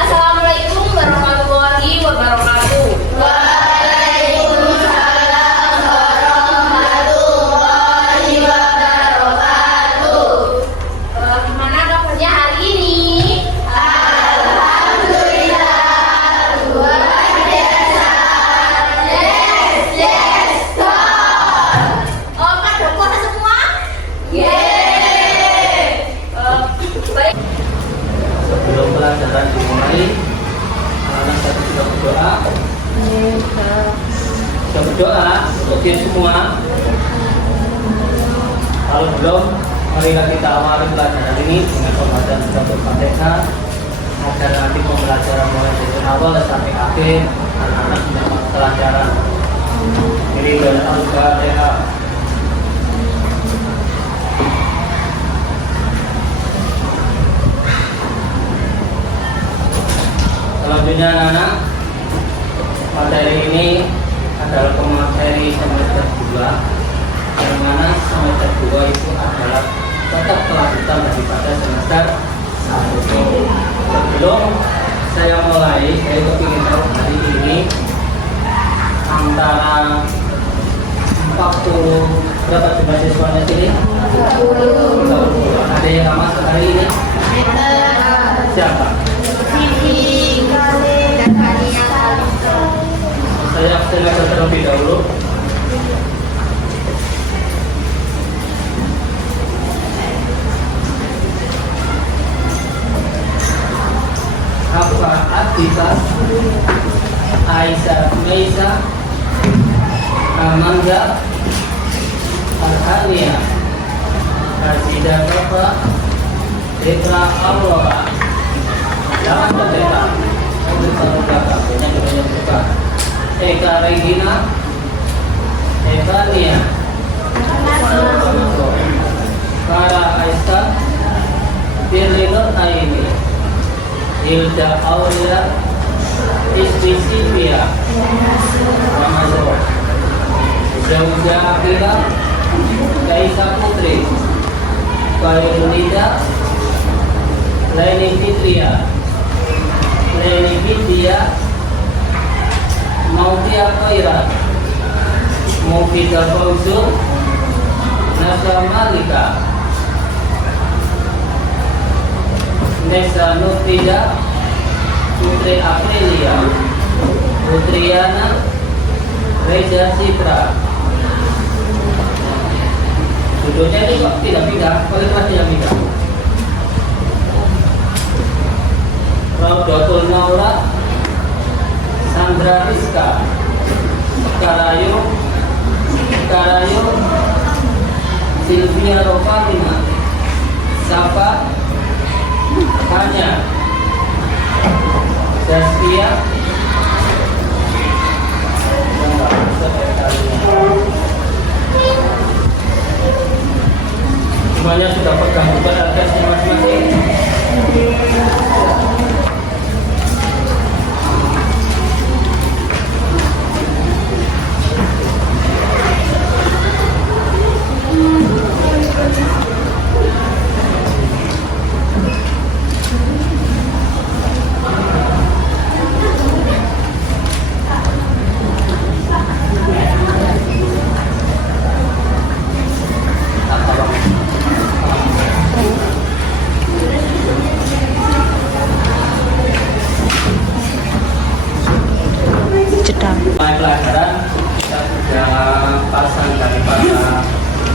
Assalamualaikum warahmatullahi wabarakatuh. Waalaikumsalam warahmatullahi wabarakatuh. Gimana kabarnya hari ini? Alhamdulillah, luar biasa. Yes, God. Pada puasa semua? Yeay. Baik. Sebelum pelajaran dimulai, anak-anak tadi sudah berdoa. Sudah berdoa untuk diri semua. Kalau belum, marilah kita awali pelajaran ini dengan pembacaan surat Al-Fatihah agar nanti pembelajaran mulai dari awal sampai akhir anak-anak mendapat pelajaran. Ini adalah Al-Fatihah. Selanjutnya anak-anak, materi ini adalah pemateri semester 2, yang mana semester 2 itu adalah tetap kelanjutan daripada semester 1. Sebelum saya mulai, saya ingin tahu hari ini antara 40 berapa jumlah siswanya sini? 40. Ada yang nggak masuk hari ini? Siapa? Saya absen terlebih dahulu. Apa Atika, Aisyah, Meisa, Amanda, Al-Hania, Razidah Kafa, Ritra Aurora. Jangan berdebat. Untuk berdebat, banyak berdebat. Eka Regina, Evania, Farah Aisyah, Firlinur Aini, Hilda Aulia, Istri Silvia, Ramazan, Zauja Akira, Kaisa Putri, Bayunida, Leni Fitria, Leni Fitria, Mautia Khairat, Mufida Fauzul, Nasya Malika, Nesa Nufida, Putri Aprilia, Putriana, Reza Citra. Judulnya ini kok tidak pindah, kualitas tidak pindah. Raudatul Maula, Sandra Rizka, Karayo, Silvia Rovalina, Safa, Hanya, Zaskia, semuanya sudah pegang buku atasnya masing-masing. Pelajaran kita sudah pasang daripada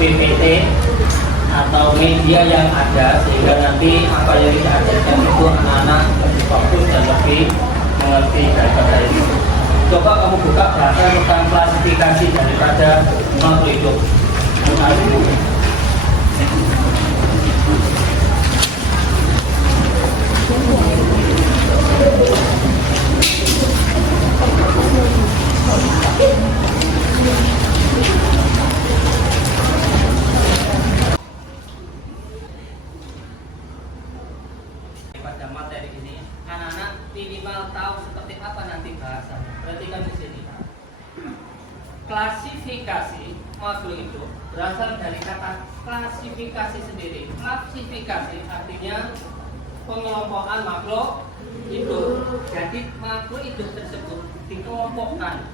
PPT atau media yang ada, sehingga nanti apa yang kita ajarkan itu anak-anak lebih fokus dan lebih mengerti daripada itu. Coba kamu buka bahasa tentang klasifikasi daripada makhluk hidup. berasal dari kata klasifikasi sendiri. Klasifikasi artinya pengelompokan makhluk hidup. Jadi makhluk hidup tersebut dikelompokkan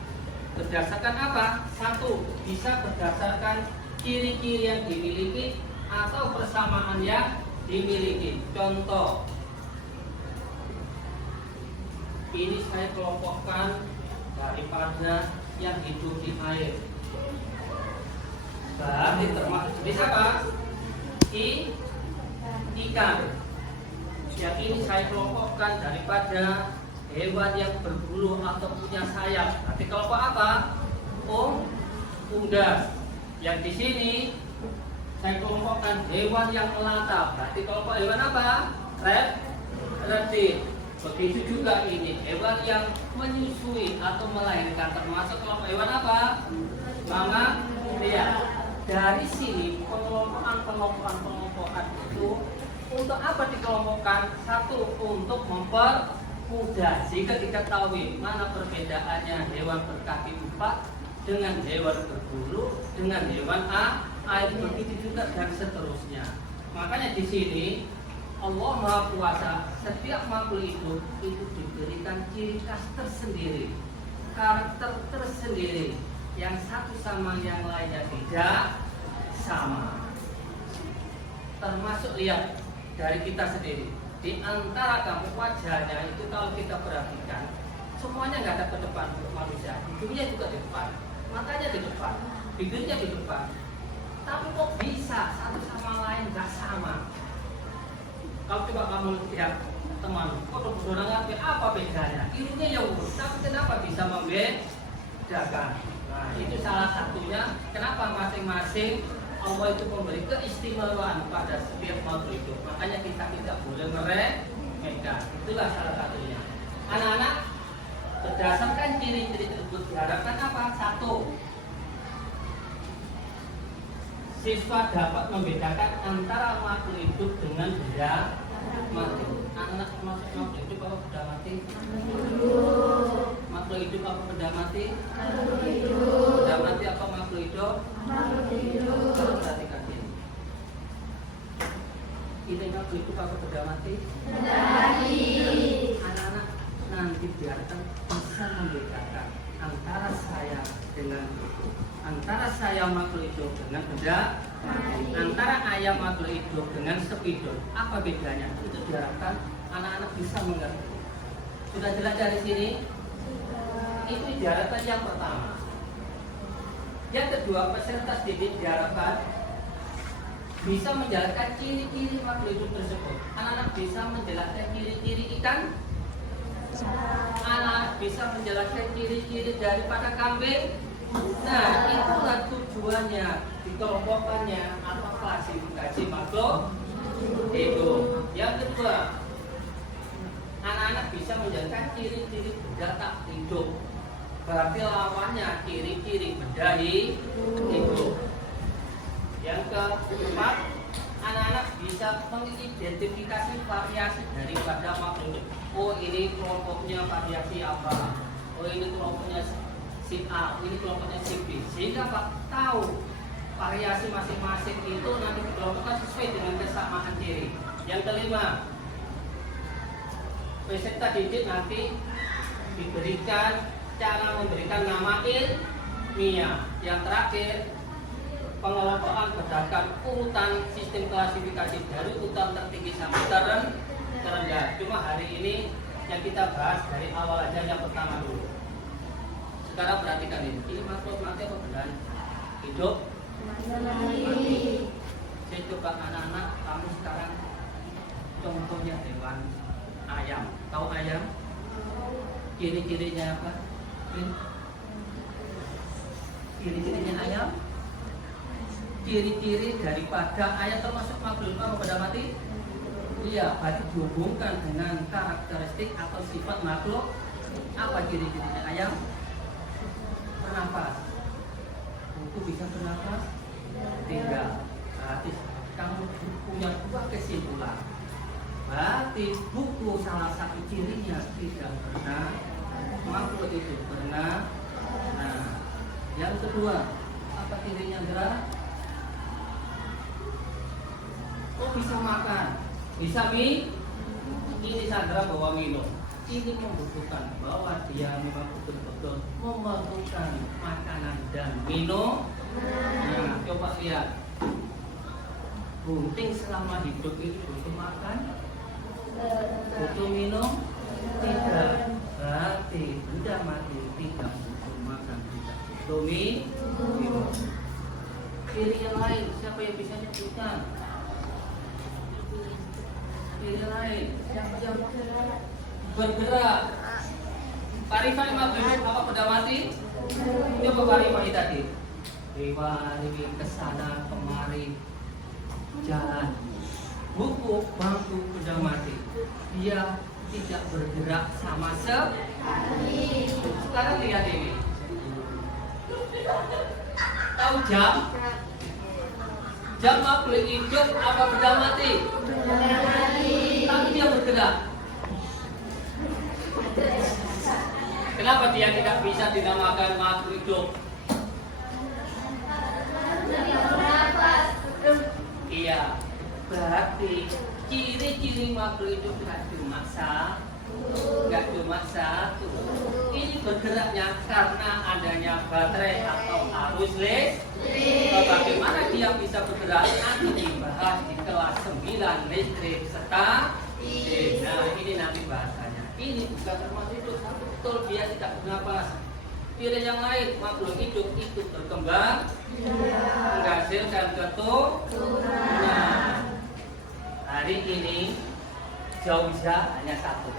berdasarkan apa? Satu, bisa berdasarkan ciri-ciri yang dimiliki atau persamaan yang dimiliki. Contoh, ini saya kelompokkan daripada yang hidup di air. Berarti termasuk jenis apa? Ikan. Yang ini saya kelompokkan daripada hewan yang berbulu atau punya sayap. Berarti kelompok apa? Unggas. Yang di sini saya kelompokkan hewan yang melata. Berarti kelompok hewan apa? Reptil. Begitu juga ini hewan yang menyusui atau melahirkan, termasuk kelompok hewan apa? Mammalia. Dari sini pengelompokan itu untuk apa dikelompokkan? Satu, untuk mempermudah jika diketahui mana perbedaannya hewan berkaki empat dengan hewan berbulu dengan hewan air, begitu juga dan seterusnya. Makanya di sini Allah Maha Kuasa, setiap makhluk itu diberikan ciri khas tersendiri, karakter tersendiri yang satu sama yang lainnya tidak sama. Termasuk lihat dari kita sendiri, di antara kamu wajahnya itu kalau kita perhatikan semuanya nggak ada ke depan untuk manusia, hidungnya juga di depan, matanya di depan, bibirnya di depan, tapi kok bisa satu sama lain nggak sama? Kalau coba kamu lihat teman, kok berdorongan apa bedanya? Hidungnya ya urus, tapi kenapa bisa membedakan? Nah, itu salah satunya kenapa masing-masing Allah itu memberi keistimewaan pada setiap makhluk hidup. Makanya kita tidak boleh meremehkan. Itulah salah satunya. Anak-anak, berdasarkan ciri-ciri tersebut diharapkan apa? Satu, siswa dapat membedakan antara makhluk hidup dengan benda mati. Anak makhluk hidup apa benda mati? Makhluk hidup apa benda mati? Benda mati apa makhluk hidup? Perhatikan ini. Ini makhluk hidup apa benda mati? Anak-anak nanti biarkan bisa membedakan antara saya dengan itu, antara saya makhluk hidup dengan benda mati, antara ayam makhluk hidup dengan spidol. Apa bedanya? Itu diharapkan anak-anak bisa mengerti. Sudah jelas dari sini? Itu diharapkan yang pertama. Yang kedua, peserta didik diharapkan bisa menjelaskan ciri-ciri makhluk hidup tersebut. Anak-anak bisa menjelaskan ciri-ciri ikan. Anak bisa menjelaskan ciri-ciri daripada kambing. Nah, itulah tujuannya dikelompokkannya atau klasifikasi makhluk hidup. Yang kedua, anak-anak bisa menjelaskan ciri-ciri benda tak hidup. Berarti lawannya ciri-ciri benda hidup. Yang keempat, anak-anak bisa mengidentifikasi variasi daripada makhluk hidup. Oh, ini kelompoknya variasi apa? Oh, ini kelompoknya si A, ini kelompoknya si B. Sehingga Pak tahu variasi masing-masing itu nanti dikelompokkan sesuai dengan kesamaan ciri. Yang kelima, peserta didik nanti diberikan cara memberikan nama ilmiah. Yang terakhir, pengelompokan berdasarkan urutan sistem klasifikasi dari urutan tertinggi sampai terendah. Cuma hari ini yang kita bahas dari awal aja yang pertama dulu. Sekarang perhatikan ini makhluk mati apa benda hidup? Mati. Saya coba anak-anak, kamu sekarang contohnya hewan ayam. Tahu ayam? Ciri-cirinya apa? Ciri-cirinya ayam? Ciri-ciri daripada ayam termasuk makhluk apa benda mati? Iya, berarti dihubungkan dengan karakteristik atau sifat makhluk. Apa ciri-cirinya ayam? Bernafas. Buku bisa bernafas? Tidak. Berarti kamu punya dua kesimpulan. Berarti buku salah satu cirinya tidak pernah, makhluk itu pernah. Nah, yang kedua, apa cirinya gerak? bisa makan, bisa ini sadar bahwa minum. Ini membutuhkan bahwa dia memang betul-betul memerlukan makanan dan minum. Nah, coba lihat. Bunting selama hidup itu butuh makan, butuh minum, tidak. Berarti benda mati tidak butuh makan, tidak butuh minum. Ciri yang lain, siapa yang bisa nyebutkan? Ciri lain, siapa yang bergerak? Parifai maghrib apa benda mati? Coba parifai tadi. Riwari kesana kemari, jalan, buku bangku benda mati. Dia tidak bergerak sama sekali. Sekarang lihat ini. Tahu jam? Jam makhluk hidup apa benda mati? Tapi dia bergerak. Kenapa dia tidak bisa dinamakan makhluk hidup? Iya, berarti ciri-ciri makhluk hidup nggak cuma satu. Ini bergeraknya karena adanya baterai atau arus listrik. Bagaimana dia bisa bergerak? Nanti dibahas di kelas 9 listrik statis. Nah, ini nanti bahasanya. Ini bukan termasuk hidup, betul dia tidak bernapas. Ciri yang lain, makhluk hidup itu berkembang, menghasilkan keturunan. Nah, hari ini jauhnya hanya satu.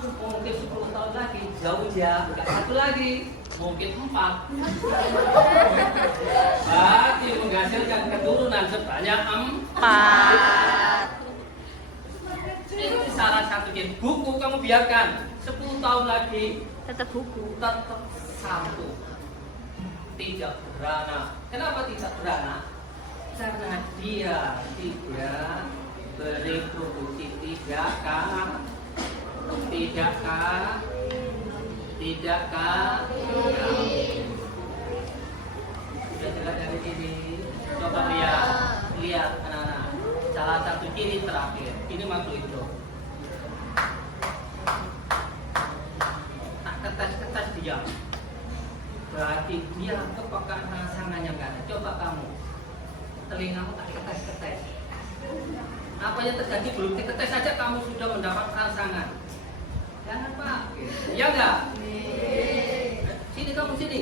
Mungkin 10 tahun lagi jauhnya enggak satu lagi, mungkin 4. Berarti menghasilkan keturunan sebanyak 4. Itu salah satu jenis. Buku kamu biarkan 10 tahun lagi tetap buku. tetap satu, tidak beranak. Kenapa tidak beranak? Karena dia tidak bereproduksi, tidakkah? Sudah jelas dari sini. Coba lihat anak-anak. Salah satu ciri terakhir. Ini makhluk hidup. Ketes dia. Berarti dia kepekaan rangsangannya nggak ada. Coba kamu, telingamu tak ketes. Apa yang terjadi belum diketes saja kamu sudah mendapat rangsangan. Jangan Pak. Iya nggak? Sini kamu sini.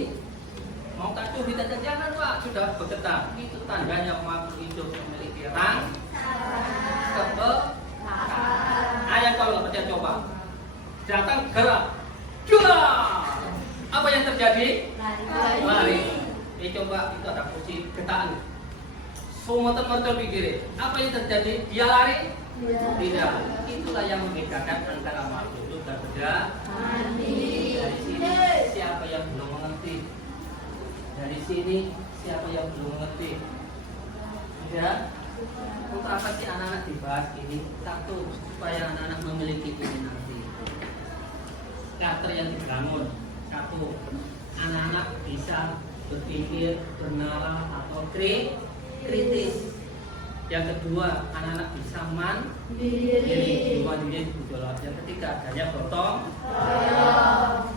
Mau tak cubit aja jangan Pak. Sudah bergetar. Itu tandanya makhluk hidup memiliki kepekaan. Ayo kalau nggak percaya coba. Datang gerak. Jual. Apa yang terjadi? Lari. Ini coba itu ada kunci getaan. Semua teman-teman pikirin. Apa yang terjadi? Dia lari? Tidak. Itulah yang membedakan antara makhluk hidup dan benda mati. Dari sini siapa yang belum mengerti? Dari sini siapa yang belum mengerti? Ya. Untuk apa sih anak-anak dibahas ini? Satu, supaya anak-anak memiliki ini nanti. Karakter yang dibangun. Satu, anak-anak bisa berpikir, bernalar atau kritis. Yang kedua, anak-anak bisa mandiri, mandiri gejolak. Yang ketiga, adanya gotong royong.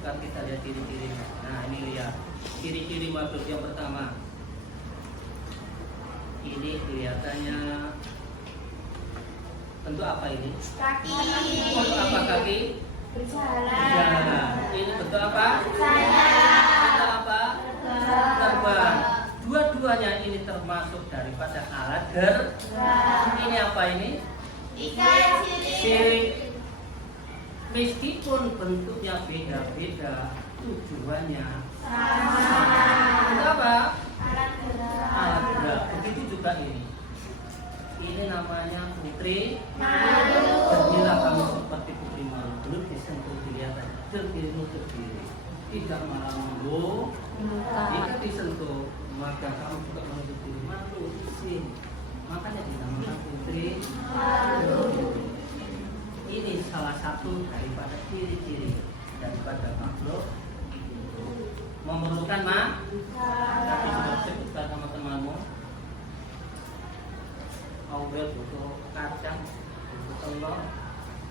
Sekarang kita lihat ciri-cirinya. Nah, ini lihat ciri-ciri makhluk yang pertama. Ini kelihatannya bentuk apa ini? Kaki. Bentuk apa kaki? Berjalan. Ini bentuk apa? Sayap. Bentuk apa? Terbang. Dua-duanya ini termasuk daripada alat gerak. Ini apa ini? Ikan Sirip. Meskipun bentuknya beda-beda, tujuannya sama. Itu apa? Alat gerak. Begitu juga ini. Ini namanya putri malu. Jadilah kamu seperti putri malu. Belum disentuh dilihat aja. Terdiri. Tidak malu. Jika disentuh, maka kamu juga menuntut diri malu. Makanya dinamakan putri malu. Ini salah satu daripada ciri-ciri daripada makhluk memerlukan tapi sudah sebutkan sama temanmu. ombel butuh kacang, butuh telur,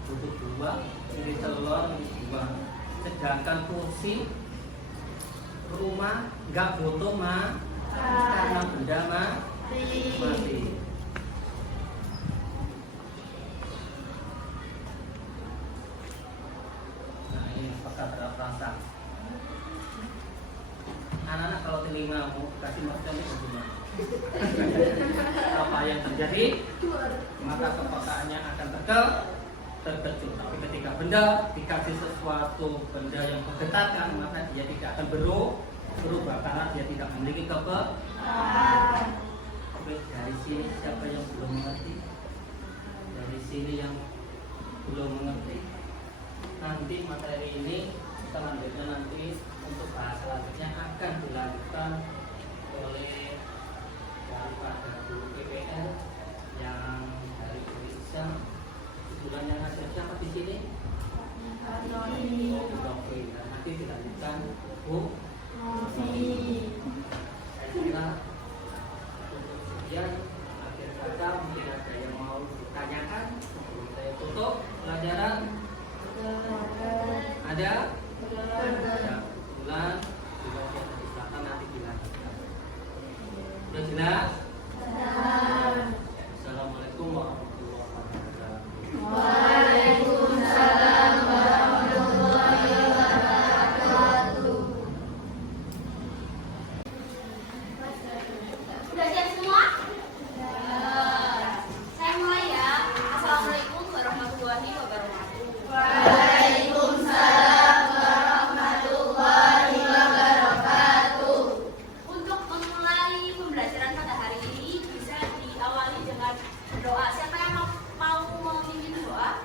butuh buah, ini telur, ini buah. Sedangkan kursi rumah nggak butuh karena benda mati. Nah ini apakah terasa? Anak-anak kalau telinga mau kasih mercon itu bagaimana? Apa yang terjadi? Maka kepekaannya akan terkejut. Tapi ketika benda dikasih sesuatu benda yang menggetarkan, maka dia tidak akan berubah karena dia tidak memiliki kepekaан. Oke, dari sini siapa yang belum mengerti? Dari sini yang belum mengerti. Nanti materi ini selanjutnya nanti untuk bahas selanjutnya akan dilanjutkan oleh daripada guru PPL yang dari Indonesia. Bulan yang ada siapa di sini? Oke, nanti dilanjutkan Bu. Saya kira untuk sekian akhir kata mungkin ada yang mau ditanyakan sebelum saya tutup pelajaran. Ada? Ya, bulan di bagian dari selatan nanti dilanjutkan. Sudah jelas? Assalamualaikum warahmatullahi wabarakatuh. Waalaikumsalam warahmatullahi wabarakatuh. Sudah siap semua? Saya mulai ya. Assalamualaikum warahmatullahi wabarakatuh. Waalaikumsalam warahmatullahi wabarakatuh. Untuk memulai pembelajaran pada hari ini bisa diawali dengan doa. Siapa yang mau memimpin doa?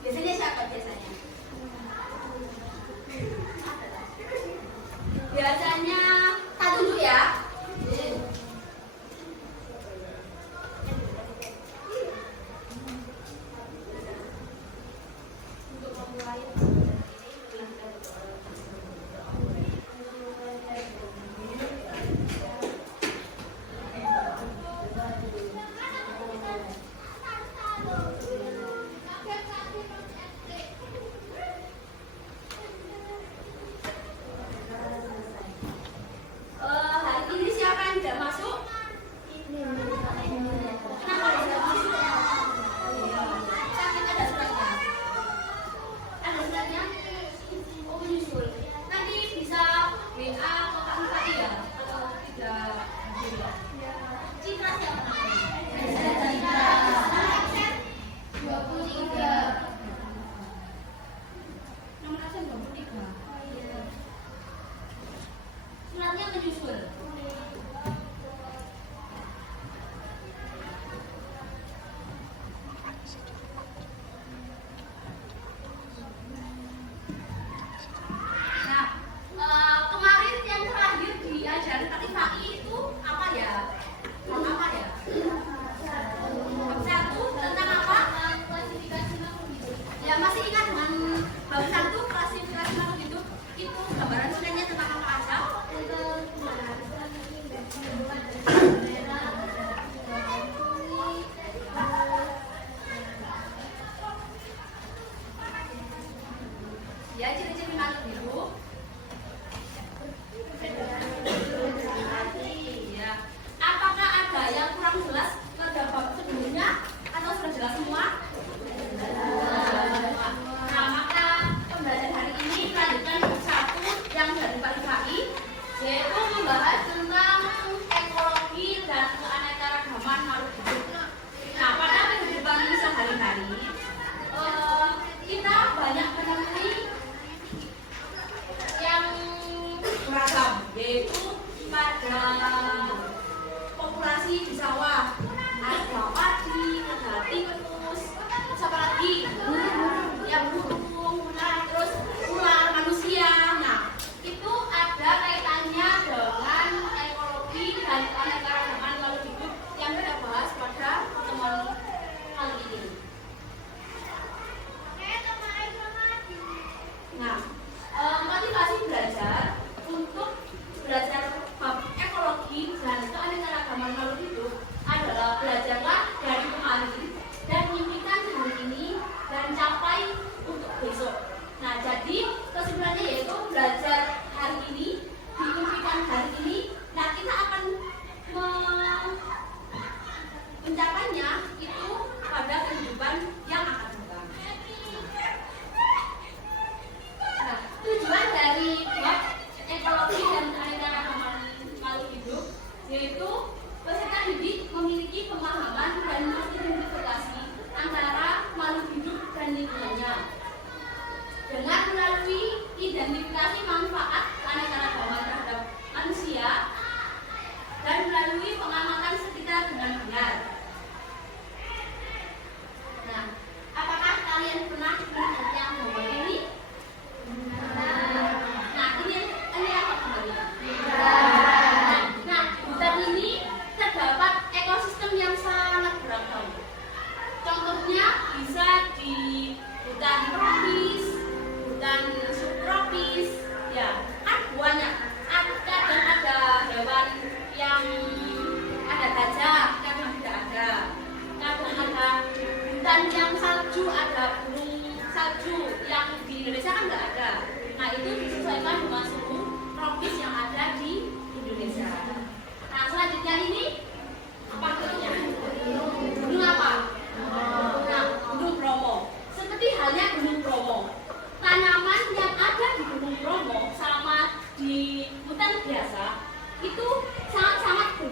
Biasanya siapa biasanya? Biasanya tak dulu ya. Untuk memulai hari ini siapa yang tidak masuk? Kenapa tidak masuk? Sakit ada suratnya? Ada suratnya? Oh menyusul. Nanti bisa WA ke Kak Mufati ya? Atau tidak? Citra siapa namanya? Absen 23. Nomor absen 23. Suratnya menyusul. Nah, kemarin yang terakhir diajarin Kak Ifai itu apa ya? Apa ya? Satu tentang apa? Klasifikasi makhluk hidup. Ya masih ingat dengan bab 1 klasifikasi makhluk hidup? Itu gambaran sunenya tentang apa aja? Ya, ciri-ciri makhluk hidup. Ya. Apakah ada yang kurang jelas pada bab sebelumnya atau sudah jelas semua? Nah, maka pembelajaran hari ini lanjutkan bab 1 yang dari Pak Ifai, yaitu membahas tentang ekologi dan keanekaragaman makhluk hidup. Nah, pada kehidupan sehari-hari kita banyak menemui yang beragam, yaitu pada populasi di sawah ada padi, ada tikus, siapa lagi? Ya burung, terus ular, manusia. Nah, itu ada kaitannya dengan ekologi dan keanekaragaman makhluk hidup yang kita bahas pada pertemuan kali ini. Nah, motivasi belajar untuk belajar bab ekologi dan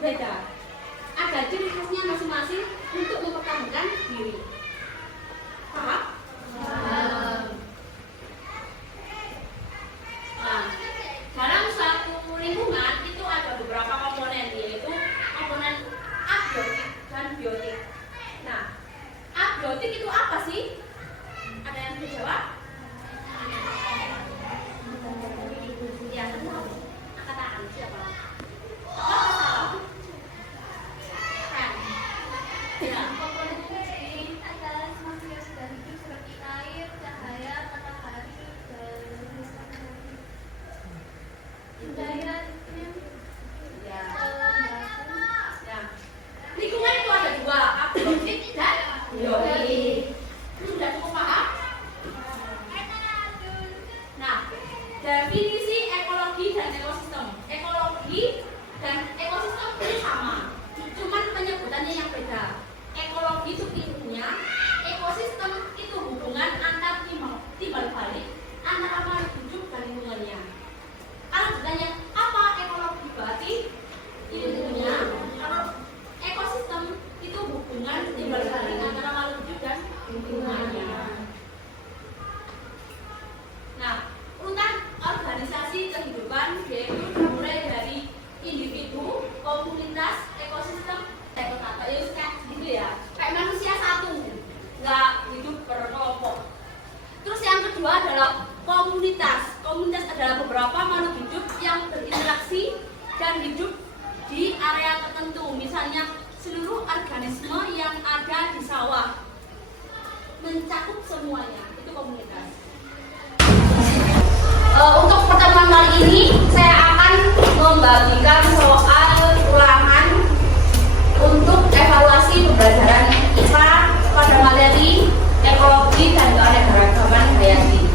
berbeda. Ada ciri khasnya masing-masing untuk mempertahankan diri. Paham? Nah, dalam suatu lingkungan itu ada beberapa komponen, yaitu komponen abiotik dan biotik. Nah, abiotik itu apa sih? Ada yang bisa jawab? Ya, semua. Angkat tangan siapa? Apa salah? Kan? Ya. Komponen ini adalah semua yang sudah hidup seperti air, cahaya, matahari, udara, iklim, Ya. Ya. Lingkungan itu ada dua, abiotik dan biotik. Sudah cukup paham? Nah, definisi ekologi dan ekosistem. Ekologi dan ekosistem itu sama, cuman penyebutannya yang beda. Ekologi itu ilmunya, ekosistem itu hubungan antar timbal balik antara makhluk hidup dan lingkungannya. Kalau ditanya apa ekologi, berarti ilmunya. Kalau ekosistem itu hubungan timbal balik antara makhluk hidup dan lingkungannya. Nah, urutan organisasi kehidupan yaitu mulai dari individu, komunitas, ekosistem, ekotata, ya kayak gitu ya. Kayak manusia satu, nggak hidup berkelompok. Terus yang kedua adalah komunitas. Komunitas adalah beberapa makhluk hidup yang berinteraksi dan hidup di area tertentu. Misalnya seluruh organisme yang ada di sawah, mencakup semuanya, itu komunitas. Untuk pertemuan kali ini saya akan membagikan soal ulangan untuk evaluasi pembelajaran IPA pada materi ekologi dan keanekaragaman hayati.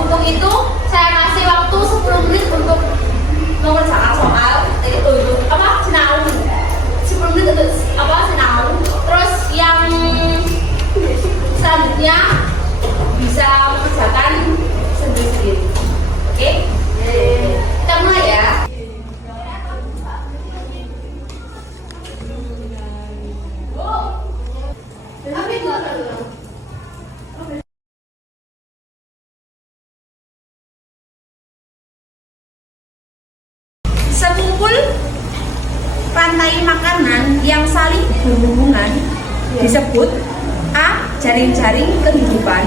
Untuk itu saya kasih waktu 10 menit untuk mengerjakan soal sinau. 10 menit untuk sinau. Terus yang selanjutnya bisa mengerjakan sendiri-sendiri. Oke? Kita mulai ya. Sekumpul rantai makanan yang saling berhubungan disebut A. Jaring-jaring kehidupan,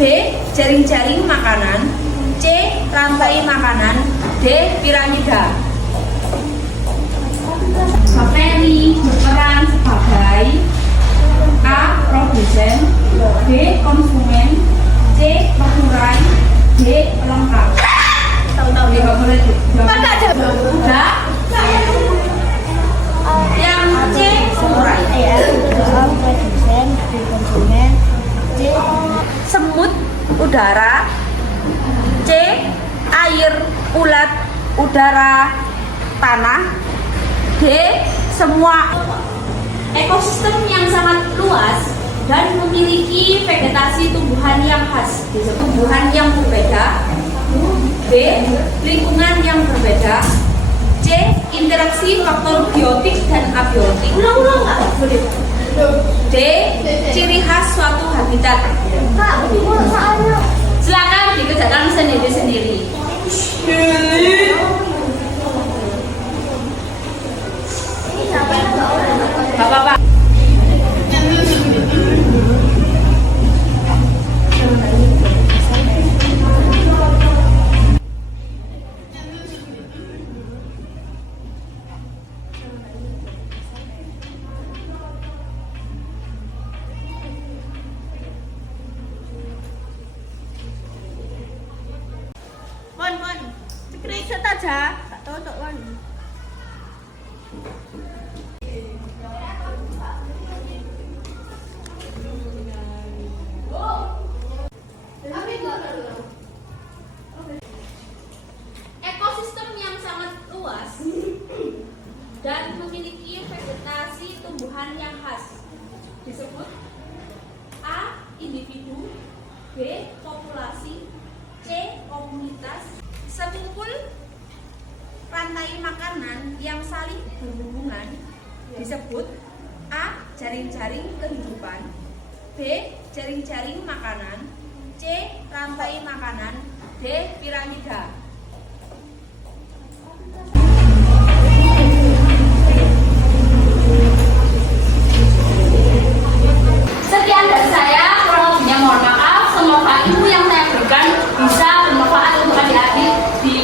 B. Jaring-jaring makanan, C. Rantai makanan, D. Piramida. Bakteri berperan sebagai A. Produsen, B. Konsumen, C. Pengurai, D. Pelengkap. Tahu-tahu ya, nggak boleh jawab. Udah. Yang C. Pengurai. produsen, konsumen, C. Semut udara, C. Air, ulat, udara, tanah, D. Semua. Ekosistem yang sangat luas dan memiliki vegetasi tumbuhan yang khas, tumbuhan yang berbeda. B. Lingkungan yang berbeda. C. Interaksi faktor biotik dan abiotik. Ulang-ulang nggak? Boleh. D. Ciri khas suatu habitat. Silakan dikerjakan sendiri-sendiri. Bapak-bapak. Mon, cekrek saja. Tak tahu tak wan. Ekosistem yang sangat luas dan memiliki vegetasi tumbuhan yang khas disebut A. Individu, B. Populasi, C. Komunitas. Sekumpul rantai makanan yang saling berhubungan lingkungan disebut A. Jaring-jaring kehidupan, B. Jaring-jaring makanan, C. Rantai makanan, D. Piramida. Sekian dari saya, kurang lebihnya mohon maaf. Semoga ilmu yang saya berikan bisa bermanfaat untuk adik-adik di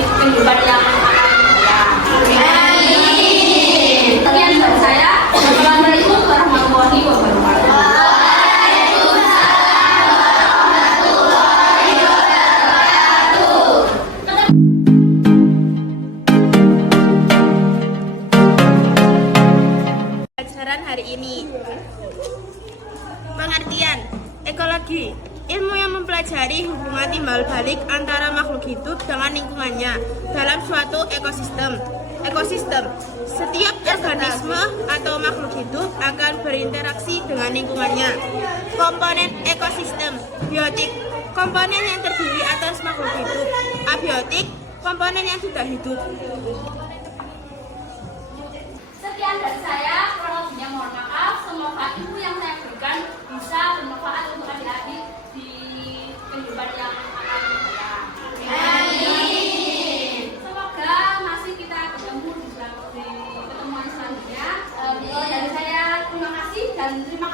kehidupan yang akan datang. Sekian dari saya. Assalamualaikum warahmatullahi wabarakatuh. Pelajaran hari ini. Pengertian ekologi, ilmu yang mempelajari hubungan timbal balik antara makhluk hidup dengan lingkungannya dalam suatu ekosistem. Ekosistem, setiap organisme atau makhluk hidup akan berinteraksi dengan lingkungannya. Komponen ekosistem, biotik, komponen yang terdiri atas makhluk hidup. Abiotik, komponen yang tidak hidup. Sekian dari saya, kurang lebihnya mohon maaf. Semoga ilmu yang saya berikan bisa bermanfaat untuk adik-adik di kehidupan yang akan datang. Semoga masih kita ketemu di pertemuan selanjutnya. Dari saya terima kasih dan terima